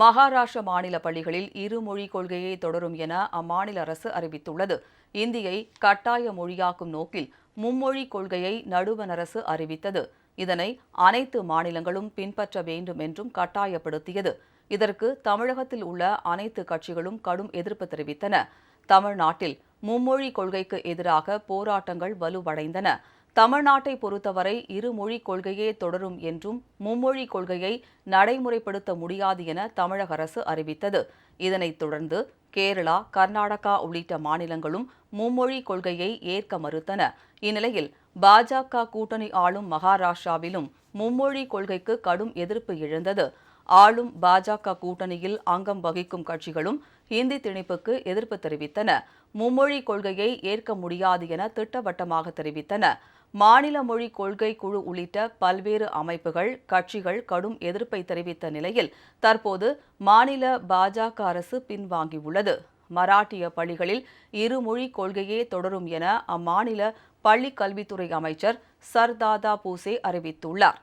மகாராஷ்டிர மாநில பள்ளிகளில் இருமொழி கொள்கையை தொடரும் என அம்மாநில அரசு அறிவித்துள்ளது. இந்தியை கட்டாய மொழியாக்கும் நோக்கில் மும்மொழி கொள்கையை நடுவண் அரசு அறிவித்தது. இதனை அனைத்து மாநிலங்களும் பின்பற்ற வேண்டும் என்றும் கட்டாயப்படுத்தியது. இதற்கு தமிழகத்தில் உள்ள அனைத்து கட்சிகளும் கடும் எதிர்ப்பு தெரிவித்தன. தமிழ்நாட்டில் மும்மொழி கொள்கைக்கு எதிராக போராட்டங்கள் வலுவடைந்தன. தமிழ்நாட்டை பொறுத்தவரை இருமொழி கொள்கையே தொடரும் என்றும் மும்மொழி கொள்கையை நடைமுறைப்படுத்த முடியாது என தமிழக அரசு அறிவித்தது. இதனைத் தொடர்ந்து கேரளா கர்நாடகா உள்ளிட்ட மாநிலங்களும் மும்மொழி கொள்கையை ஏற்க மறுத்தன. இந்நிலையில் பாஜக கூட்டணி ஆளும் மகாராஷ்டிராவிலும் மும்மொழி கொள்கைக்கு கடும் எதிர்ப்பு எழுந்தது. ஆளும் பாஜக கூட்டணியில் அங்கம் வகிக்கும் கட்சிகளும் ஹிந்தி திணிப்புக்கு எதிர்ப்பு தெரிவித்தன. மும்மொழி கொள்கையை ஏற்க முடியாது என திட்டவட்டமாக தெரிவித்தன. மாநில மொழி கொள்கை குழு உள்ளிட்ட பல்வேறு அமைப்புகள் கட்சிகள் கடும் எதிர்ப்பை தெரிவித்த நிலையில் தற்போது மாநில பாஜக அரசு பின்வாங்கியுள்ளது. மராட்டிய பள்ளிகளில் இருமொழி கொள்கையே தொடரும் என அம்மாநில பள்ளிக் கல்வித்துறை அமைச்சர் சர்தாதா பூசே அறிவித்துள்ளார்.